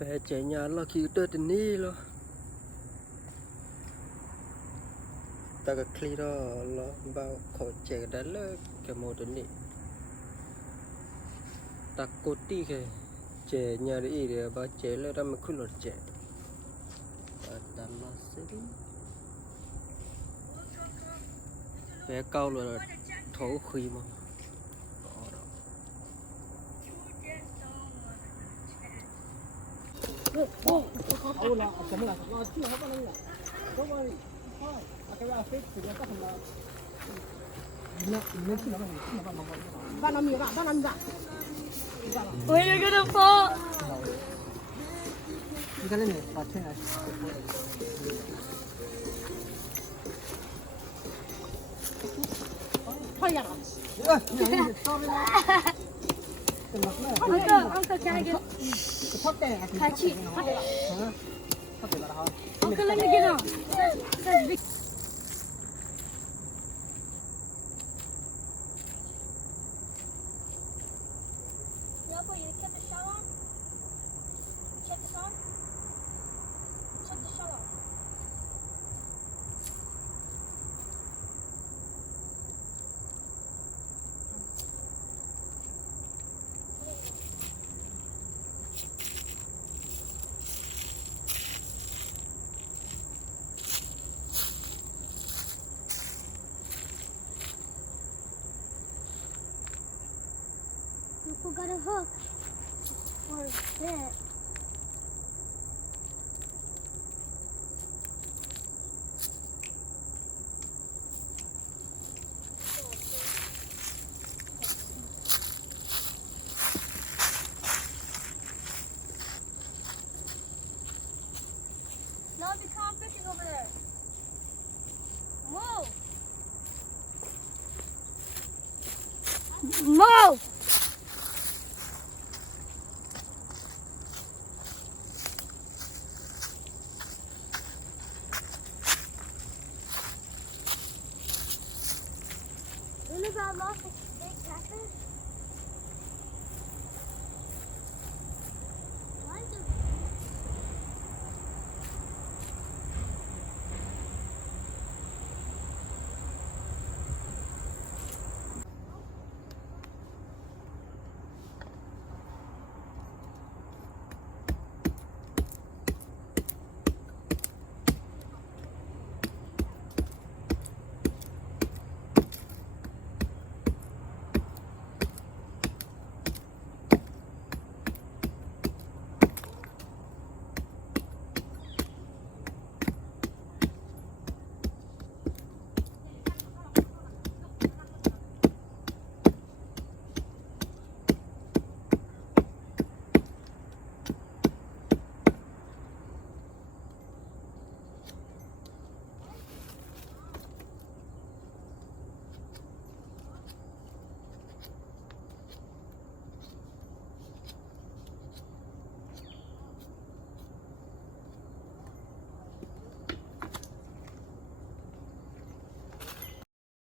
bé trẻ nhà lo khi tơ tình đi lo ta cái khi đó lo bao khỏi trẻ đã lơ cái màu tình đi ta cột đi cái trẻ nhà đi để bao trẻ lơ ra mà khuyên luật trẻ ta lo sẽ đi bé cao rồi thấu khi mà Ôi nó cái đâu phô. cái này bắt thế này thôi à Uncle can I get Tai Chi? Uncle, let me get on. Says Vic. Yoko, you kept the shell on? Check this on? Check the shell off. Yoko got a hook. Or a bit. No, be calm fishing over there. Move. Mo!